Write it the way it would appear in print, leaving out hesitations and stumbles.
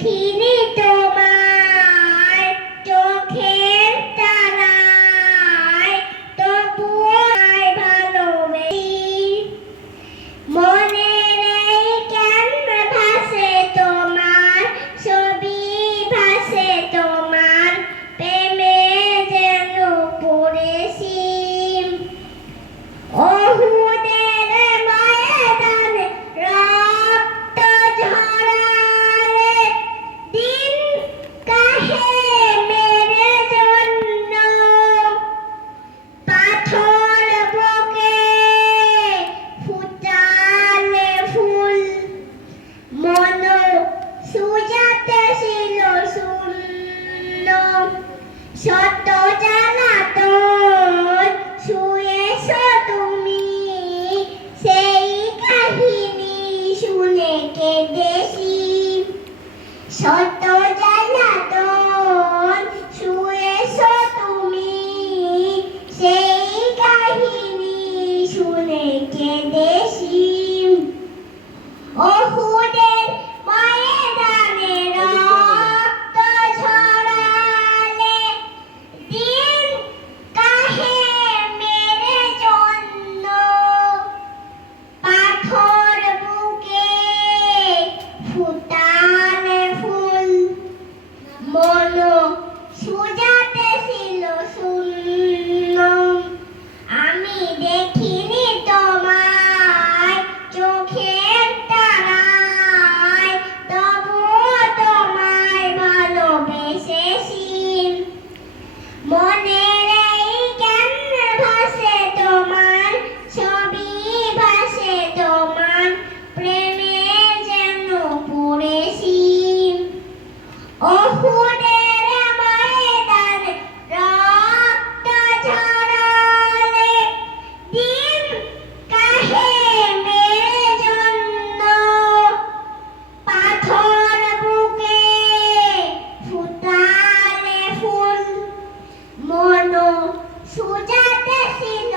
দেখিনি তোমার চোখের তারায়, তবুও ভালোবেসি। মনের এই ক্যানভাসে তোমার ছবি ভাসে, তোমার প্রেমে যেন পড়েছি। ওহুদের ময়দানে রক্ত ঝরালে দিন কাহে মেরে জন্য, পাথর বুকে ফুটালে ফুল, মন সুজাতে ছিল শূন্য। শত জ্বালাতন শুয়েছ তুমি, সেই কাহিনী শুনে কেঁদেছি। শত জ্বালাতন শুয়েছ তুমি, সেই কাহিনী শুনে কেঁদেছি। ওহুদের ময়দানে রক্ত ঝরালে দিন কাহে মেরে জন্য, পাথর বুকে ফুটালে ফুল, মন সুজাতে ছিল শূন্য। আমি দেখিনি তোমায় চোখের তারায়, তবুও তোমায় ভালোবেসেছি। মনের এই ক্যানভাসে তোমার ছবি ভাসে, তোমার প্রেমে যেন পড়েছি। ওহুদের ময়দানে রক্ত ঝরালে দিন কাহে মেরে জন্য, পাথর বুকে ফুটালে ফুল, মন সুজাতে ছিল